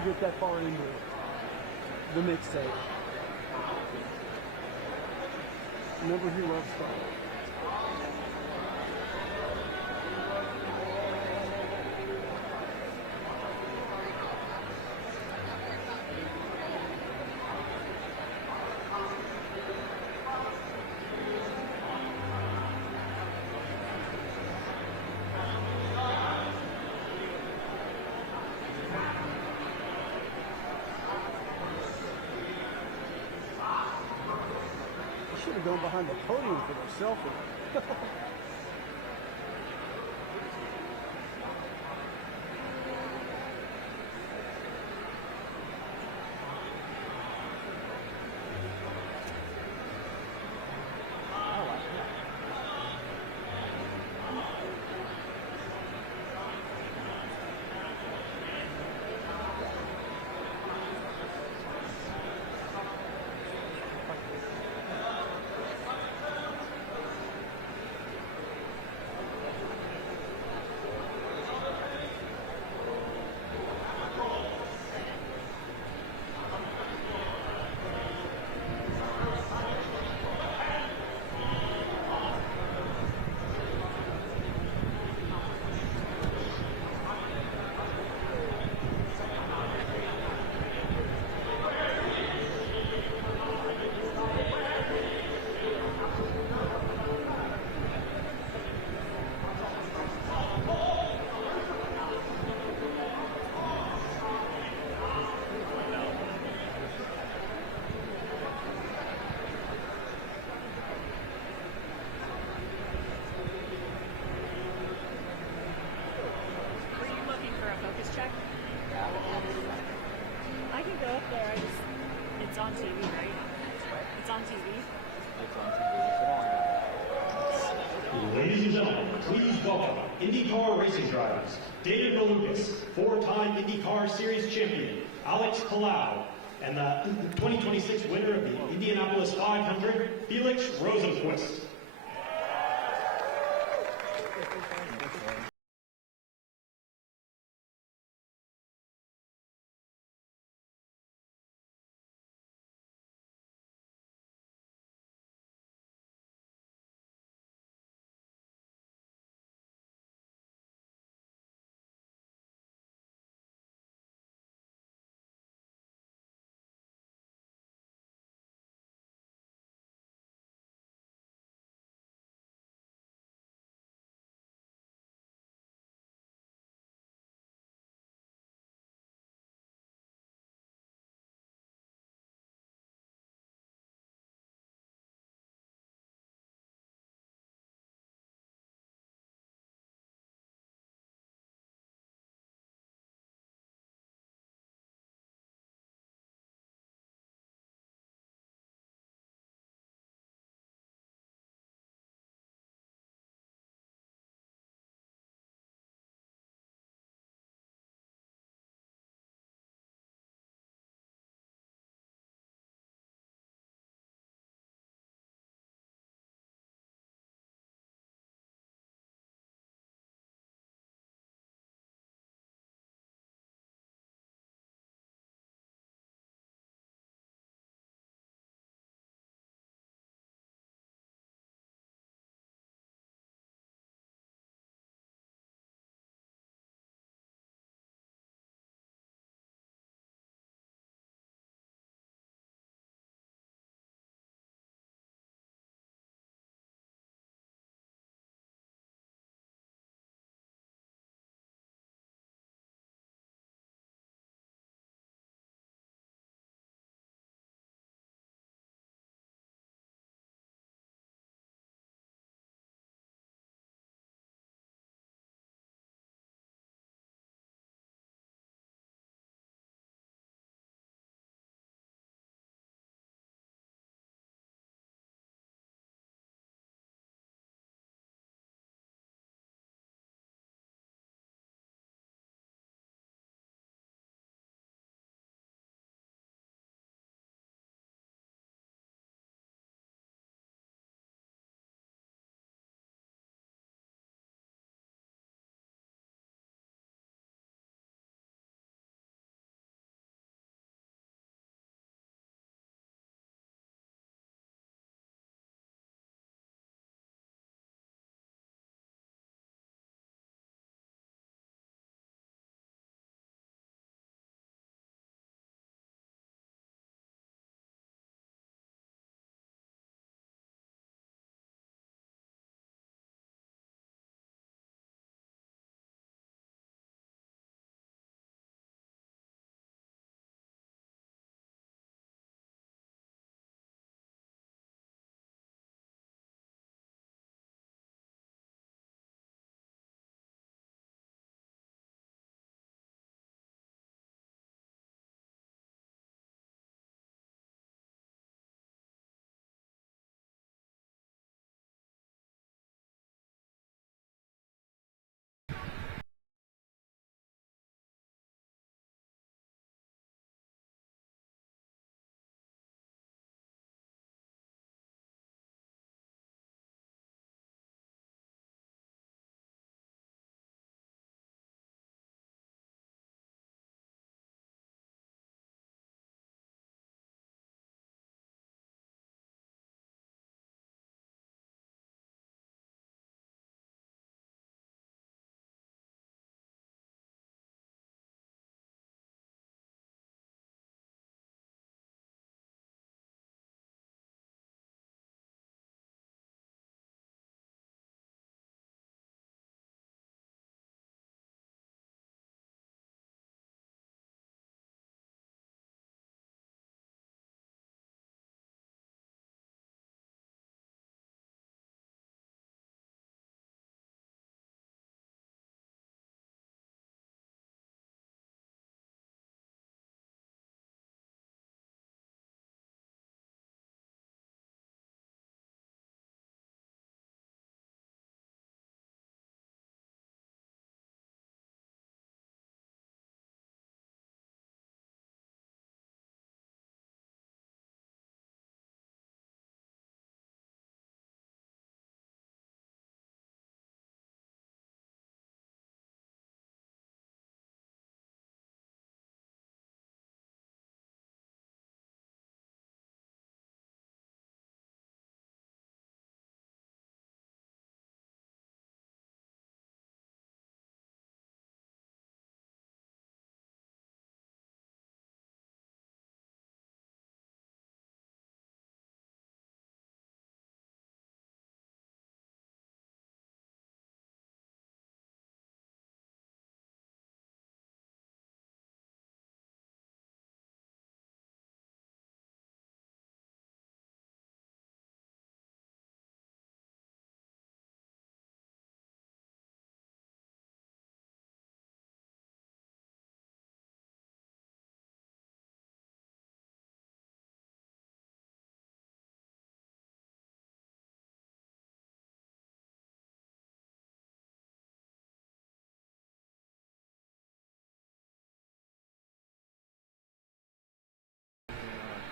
to get that far into the mixtape. Remember, he loves Star Wars. Should have gone behind the podium for their selfie. Check. I can go up there. It's on TV, right? It's on TV. It's on TV. Ladies and gentlemen, please welcome IndyCar racing drivers David Malukas, four-time IndyCar Series champion Alex Palau, and the 2026 winner of the Indianapolis 500, Felix Rosenquist.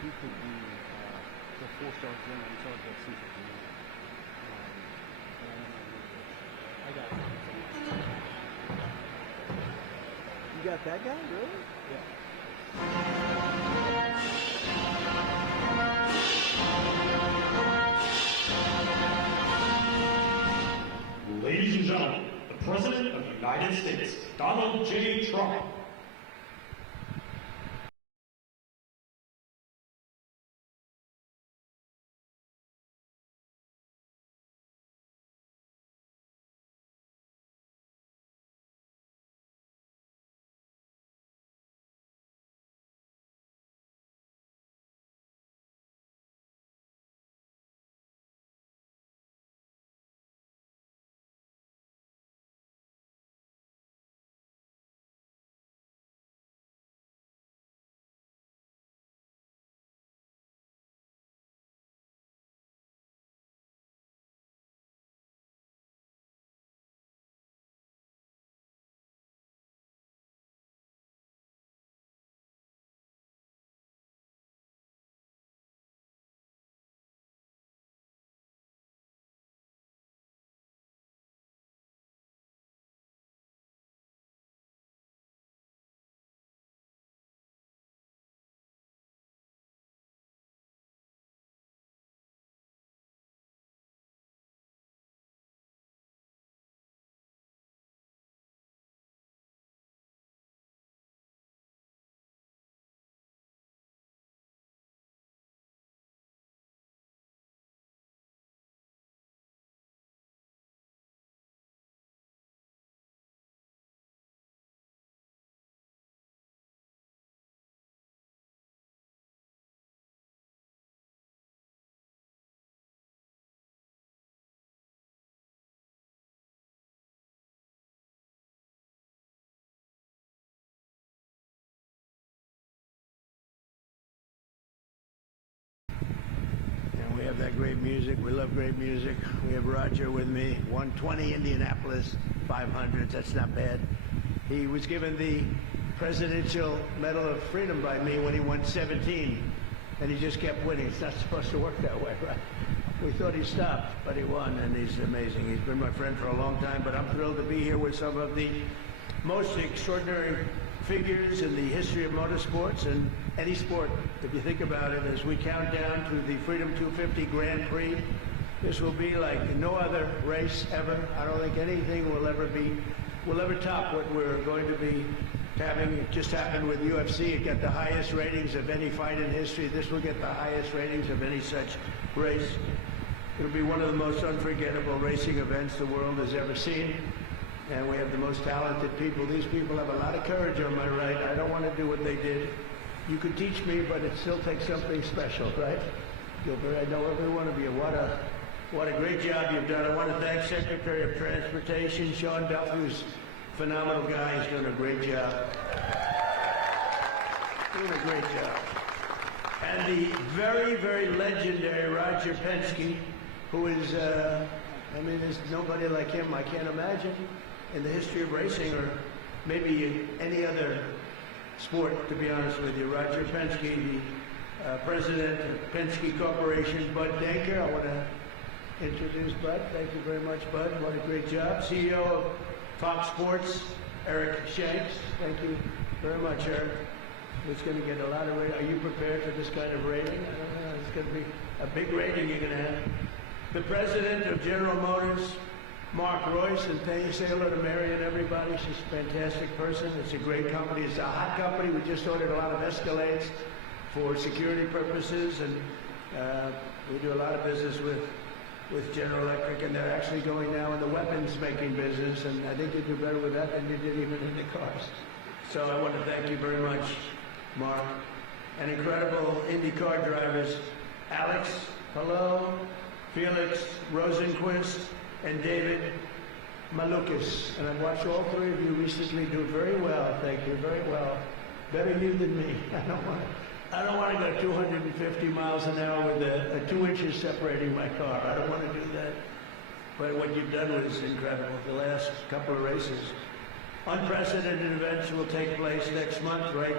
he could be the 4-star general in charge of Central Command. I got it. You got that guy, really? Yeah. Ladies and gentlemen, the President of the United States, Donald J. Trump. We have that great music. We love great music. We have Roger with me. 120 Indianapolis 500s. That's not bad. He was given the Presidential Medal of Freedom by me when he won 17, and he just kept winning. It's not supposed to work that way, right? We thought he stopped, but he won, and he's amazing. He's been my friend for a long time, but I'm thrilled to be here with some of the most extraordinary figures in the history of motorsports and any sport. If you think about it, as we count down to the Freedom 250 Grand Prix, this will be like no other race ever. I don't think anything will ever top what we're going to be having. It just happened with UFC. It got the highest ratings of any fight in history. This will get the highest ratings of any such race. It'll be one of the most unforgettable racing events the world has ever seen. And we have the most talented people. These people have a lot of courage on my right. I don't want to do what they did. You could teach me, but it still takes something special, right? Gilbert, I know every one of you. What a great job you've done. I want to thank Secretary of Transportation, Sean Duff, who's a phenomenal guy. He's doing a great job. Doing a great job. And the very, very legendary Roger Penske, who is, there's nobody like him I can't imagine in the history of racing, or maybe any other sport, to be honest with you. Roger Penske, the president of Penske Corporation. Bud Denker, I want to introduce Bud. Thank you very much, Bud. What a great job. CEO of Fox Sports, Eric Shanks. Thank you very much, Eric. It's going to get a lot of rating. Are you prepared for this kind of rating? I don't know. It's going to be a big rating you're going to have. The president of General Motors, Mark Royce, and thank you, say hello to Mary and everybody. She's a fantastic person. It's a great company. It's a hot company. We just ordered a lot of Escalades for security purposes, and we do a lot of business with General Electric, and they're actually going now in the weapons making business, and I think you do better with that than you did even in the cars. So I want to thank you very much, Mark. And incredible IndyCar drivers, Alex, hello, Felix Rosenquist, and David Malukas. And I've watched all three of you recently do very well. Thank you, very well. Better you than me. I don't want to go 250 miles an hour with a 2 inches separating my car. I don't want to do that. But what you've done was incredible. The last couple of races. Unprecedented events will take place next month, right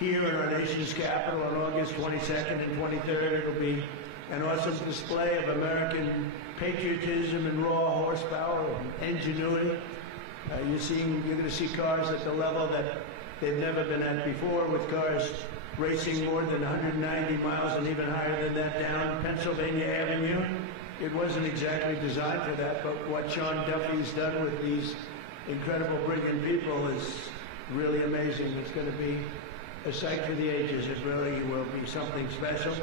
here in our nation's capital on August 22nd and 23rd. It'll be an awesome display of American patriotism and raw horsepower and ingenuity. You're going to see cars at the level that they've never been at before, with cars racing more than 190 miles and even higher than that down Pennsylvania Avenue. It wasn't exactly designed for that, but what Sean Duffy's done with these incredible, brilliant people is really amazing. It's going to be a sight for the ages. It really will be something special.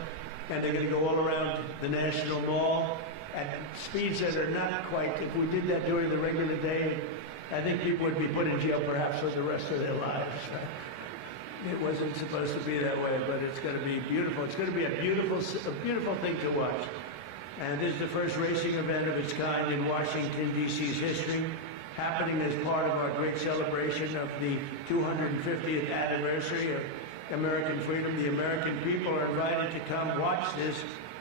And they're going to go all around the National Mall at speeds that are not quite, if we did that during the regular day, I think people would be put in jail perhaps for the rest of their lives. It wasn't supposed to be that way, but it's going to be beautiful. It's going to be a beautiful thing to watch. And this is the first racing event of its kind in Washington, D.C.'s history, happening as part of our great celebration of the 250th anniversary of American freedom. The American people are invited to come watch this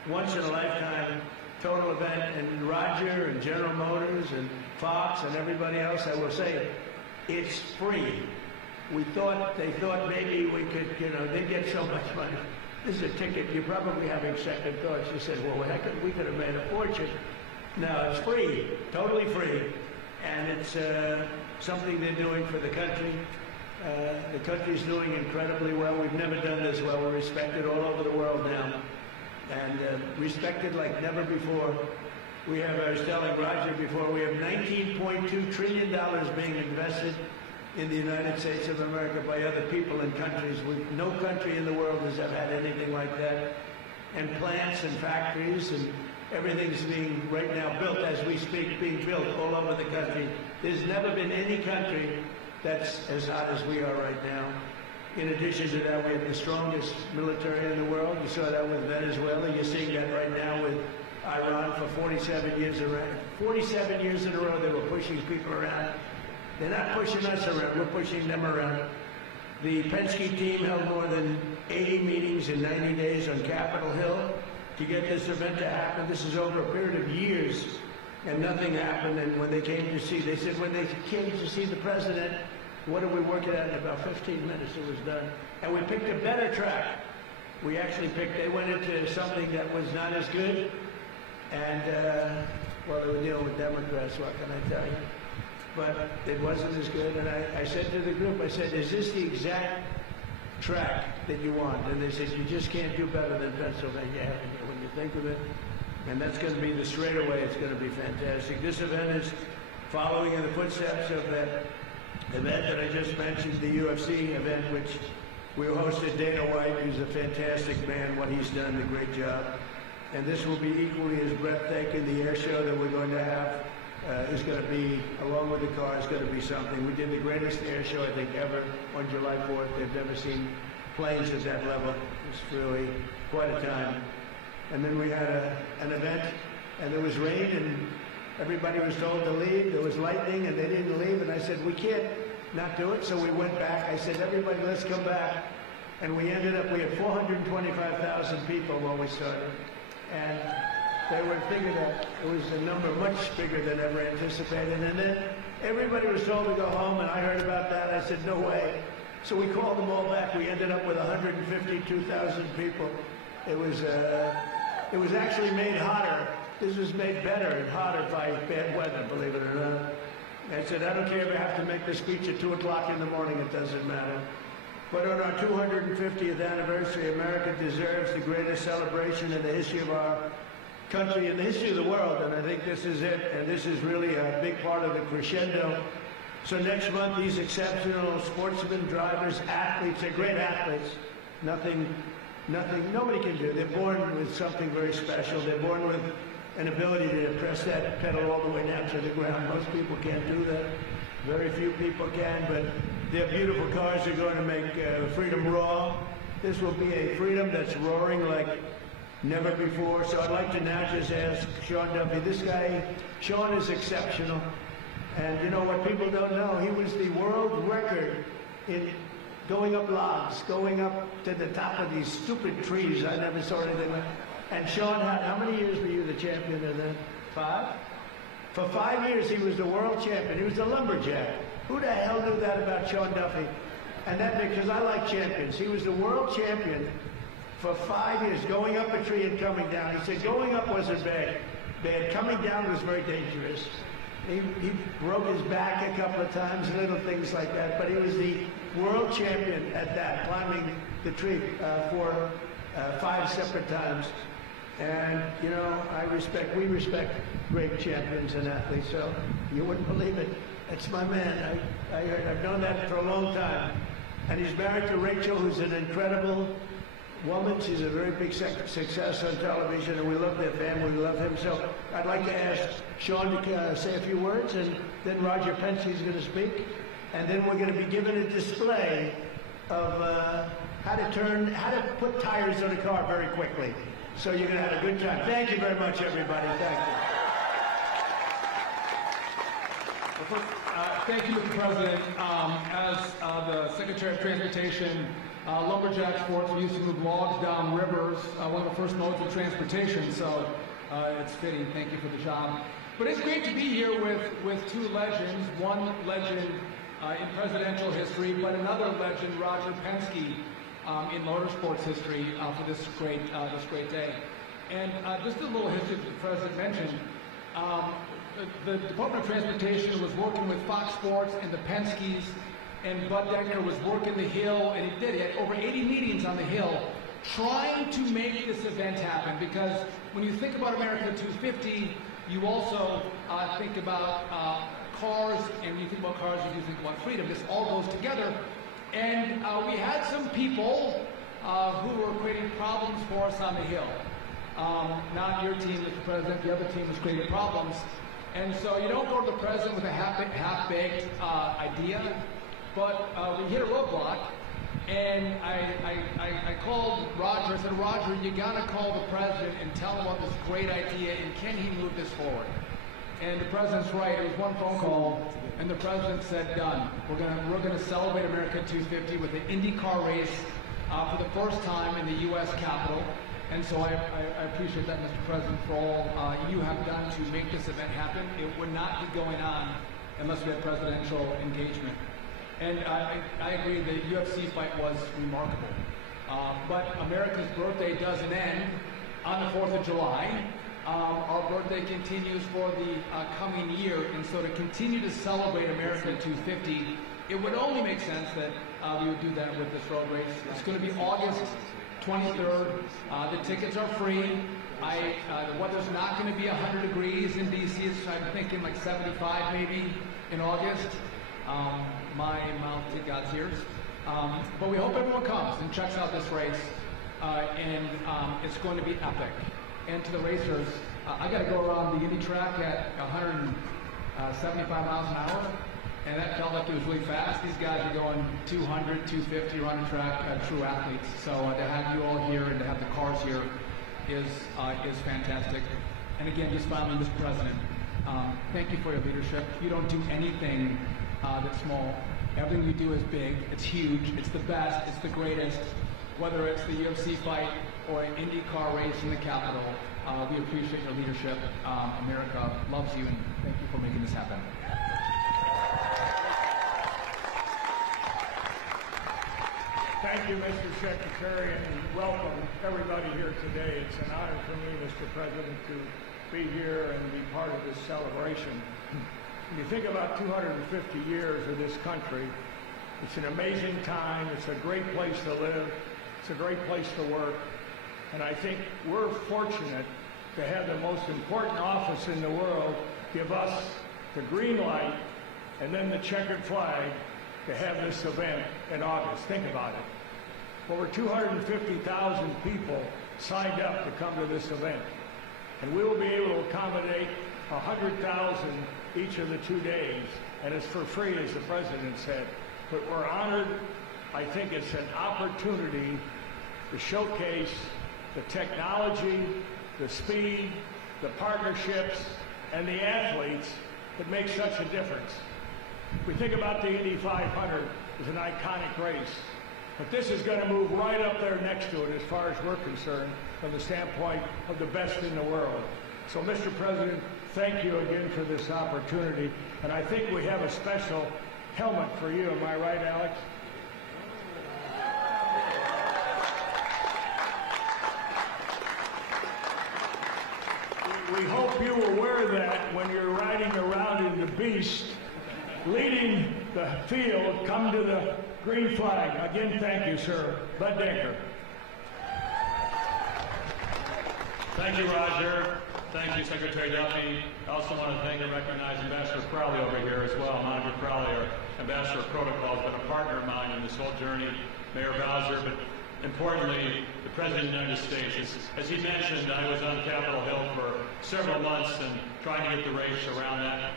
once-in-a-lifetime total event. And Roger and General Motors and Fox and everybody else, I will say, it's free. They thought maybe we could, they get so much money. This is a ticket. You're probably having second thoughts. You said, well, we could have made a fortune. No, it's free, totally free. And it's something they're doing for the country. The country's doing incredibly well. We've never done this well. We're respected all over the world now. And respected like never before. I was telling Roger before, we have $19.2 trillion being invested in the United States of America by other people and countries. No country in the world has ever had anything like that. And plants and factories and everything's being right now built as we speak, being built all over the country. There's never been any country that's as hot as we are right now. In addition to that, we have the strongest military in the world. You saw that with Venezuela. You're seeing that right now with Iran for 47 years around. 47 years in a row they were pushing people around. They're not pushing us around, we're pushing them around. The Penske team held more than 80 meetings in 90 days on Capitol Hill to get this event to happen. This is over a period of years, and nothing happened. And when they came to see, they said when they came to see the president, what did we work it out in about 15 minutes? It was done. And we picked a better track. We actually they went into something that was not as good. And, well, they were dealing with Democrats, what can I tell you? But it wasn't as good. And I said to the group, I said, is this the exact track that you want? And they said, you just can't do better than Pennsylvania Avenue when you think of it. And that's going to be the straightaway. It's going to be fantastic. This event is following in the footsteps of that event that I just mentioned, the UFC event, which we hosted. Dana White, who's a fantastic man, what he's done, a great job. And this will be equally as breathtaking. The air show that we're going to have is going to be, along with the car, is going to be something. We did the greatest air show, I think, ever on July 4th. They've never seen planes at that level. It's really quite a time. And then we had an event, and there was rain, and everybody was told to leave. There was lightning, and they didn't leave. And I said, we can't not do it. So we went back. I said, everybody, let's come back. And we ended up, we had 425,000 people when we started. And they would figure that it was a number much bigger than ever anticipated. And then everybody was told to go home, and I heard about that. I said, no way. So we called them all back. We ended up with 152,000 people. It was actually made hotter. This was made better and hotter by bad weather, believe it or not. I said, I don't care if I have to make the speech at 2 o'clock in the morning, it doesn't matter. But on our 250th anniversary, America deserves the greatest celebration in the history of our country, in the history of the world, and I think this is it, and this is really a big part of the crescendo. So next month, these exceptional sportsmen, drivers, athletes, they're great athletes. Nobody can do. They're born with something very special. They're born with an ability to press that pedal all the way down to the ground. Most people can't do that. Very few people can, but their beautiful cars are going to make freedom raw. This will be a freedom that's roaring like never before. So I'd like to now just ask Sean Duffy. This guy, Sean, is exceptional. And you know what people don't know? He was the world record in going up logs, going up to the top of these stupid trees. I never saw anything like that. And Sean, how many years were you the champion of that? 5? For 5 years, he was the world champion. He was the lumberjack. Who the hell knew that about Sean Duffy? And that because I like champions. He was the world champion for 5 years, going up a tree and coming down. He said going up wasn't bad. Coming down was very dangerous. He broke his back a couple of times, little things like that, but he was the world champion at that, climbing the tree for 5 separate times. And, you know, we respect great champions and athletes, so you wouldn't believe it. That's my man. I've known that for a long time. And he's married to Rachel, who's an incredible woman. She's a very big success on television, and we love their family. We love him. So I'd like to ask Sean to say a few words, and then Roger Penske is going to speak. And then we're going to be given a display of how to put tires on a car very quickly. So you're going to have a good time. Thank you very much, everybody. Thank you. Thank you, Mr. President. As the Secretary of Transportation, lumberjack sports, we used to move logs down rivers, one of the first modes of transportation, so it's fitting. Thank you for the job. But it's great to be here with two legends, one legend in presidential history, but another legend, Roger Penske, in motorsports history for this great day. And just a little history that the President mentioned. The Department of Transportation was working with Fox Sports and the Penskes, and Bud Decker was working the Hill, and he did. He had over 80 meetings on the Hill trying to make this event happen, because when you think about America 250, you also think about cars, and when you think about cars, you do think about freedom. This all goes together. And we had some people who were creating problems for us on the Hill. Not your team, Mr. President, the other team was creating problems. And so you don't go to the President with a half-baked idea, but we hit a roadblock, and I called Roger. I said, Roger, you gotta call the President and tell him about this great idea, and can he move this forward? And the President's right, it was one phone call, and the President said, done. We're gonna celebrate America 250 with an IndyCar race for the first time in the U.S. Capitol. And so I appreciate that, Mr. President, for all you have done to make this event happen. It would not be going on unless we had presidential engagement. And I agree, the UFC fight was remarkable. But America's birthday doesn't end on the 4th of July. Our birthday continues for the coming year, and so to continue to celebrate America 250, it would only make sense that we would do that with this road race. It's going to be August 23rd. The tickets are free. The weather's not going to be 100 degrees in D.C. I'm thinking like 75 maybe in August. My mouth to God's ears. But we hope everyone comes and checks out this race. And it's going to be epic. And to the racers, I got to go around the Indy track at 175 miles an hour. And that felt like it was really fast. These guys are going 200, 250 around the track, true athletes. So to have you all here and to have the cars here is fantastic. And again, just finally, Mr. President, thank you for your leadership. You don't do anything that's small. Everything you do is big, it's huge, it's the best, it's the greatest. Whether it's the UFC fight or an IndyCar race in the Capitol, we appreciate your leadership. America loves you, and thank you for making this happen. Thank you, Mr. Secretary, and welcome everybody here today. It's an honor for me, Mr. President, to be here and be part of this celebration. When you think about 250 years of this country, it's an amazing time. It's a great place to live. It's a great place to work. And I think we're fortunate to have the most important office in the world give us the green light and then the checkered flag to have this event in August. Think about it. Over 250,000 people signed up to come to this event. And we will be able to accommodate 100,000 each of the 2 days. And it's for free, as the President said. But we're honored. I think it's an opportunity to showcase the technology, the speed, the partnerships, and the athletes that make such a difference. We think about the Indy 500 as an iconic race, but this is going to move right up there next to it as far as we're concerned from the standpoint of the best in the world. So, Mr. President, thank you again for this opportunity, and I think we have a special helmet for you. Am I right, Alex? priest leading the field come to the green flag. Again, thank you, sir. Bud Denker. Thank you, Roger. Thank you, Secretary Duffy. I also want to thank and recognize Ambassador Crowley over here as well. Monica Crowley, our Ambassador of Protocol, has been a partner of mine in this whole journey. Mayor Bowser, but importantly, the President of the United States. As he mentioned, I was on Capitol Hill for several months and trying to get the race around that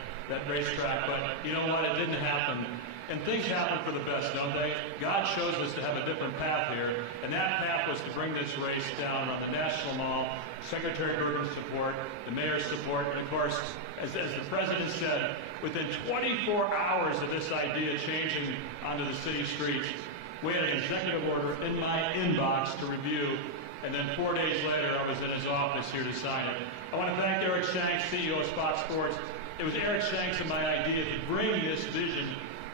racetrack, but you know what? It didn't happen. And things happen for the best, don't they? God chose us to have a different path here, and that path was to bring this race down on the National Mall, Secretary Bergen's support, the mayor's support, and of course, as the President said, within 24 hours of this idea changing onto the city streets, we had an executive order in my inbox to review, and then 4 days later, I was in his office here to sign it. I want to thank Eric Shanks, CEO of Fox Sports. It was Eric Shanks and my idea to bring this vision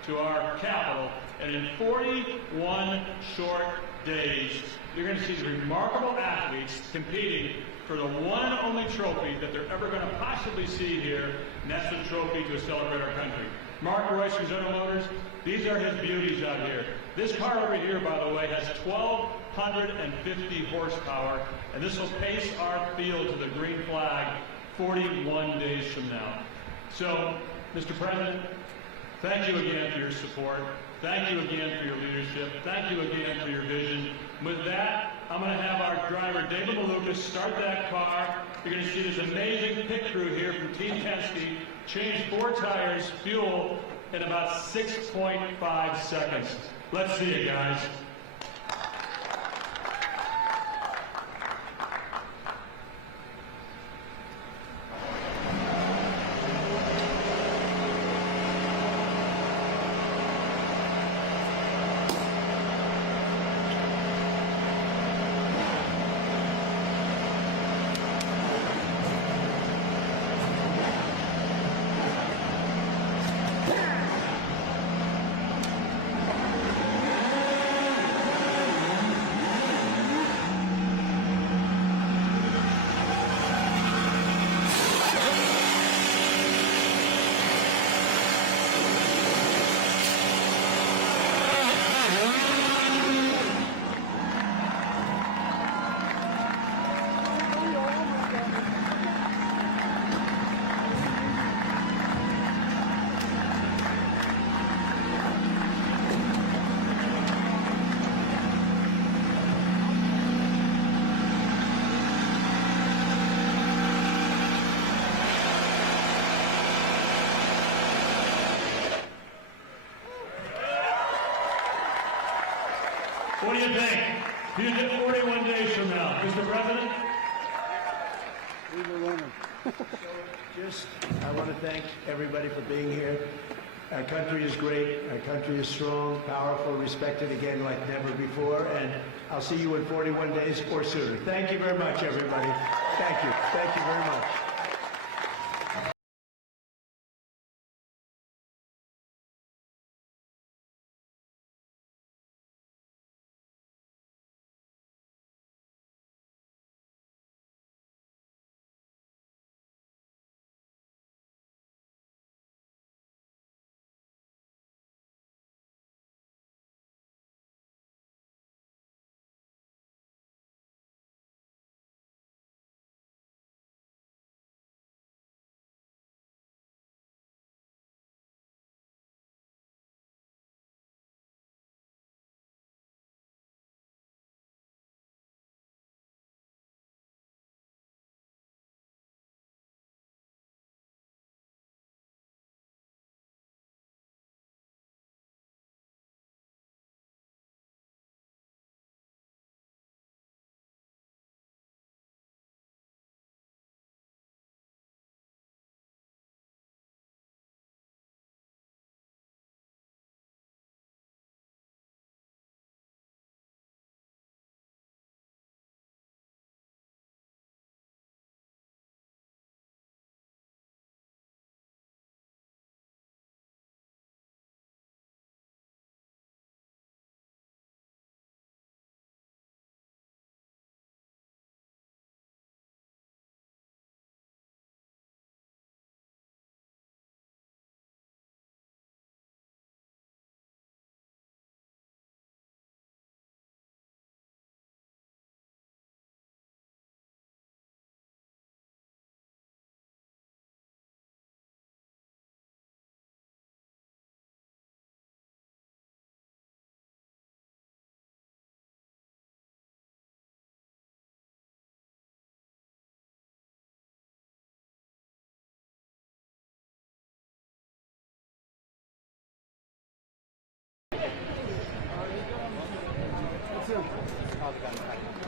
to our capital, and in 41 short days, you're going to see remarkable athletes competing for the one and only trophy that they're ever going to possibly see here, and that's the trophy to celebrate our country. Mark Royce from General Motors, these are his beauties out here. This car over here, by the way, has 1,250 horsepower, and this will pace our field to the green flag 41 days from now. So, Mr. President, thank you again for your support. Thank you again for your leadership. Thank you again for your vision. With that, I'm going to have our driver, David Malukas, start that car. You're going to see this amazing pit crew here from Team Penske change 4 tires, fuel, in about 6.5 seconds. Let's see it, guys. What do you think? You did 41 days from now, Mr. President? We were running. I want to thank everybody for being here. Our country is great. Our country is strong, powerful, respected again like never before. And I'll see you in 41 days or sooner. Thank you very much, everybody. Thank you. Thank you very much. soon.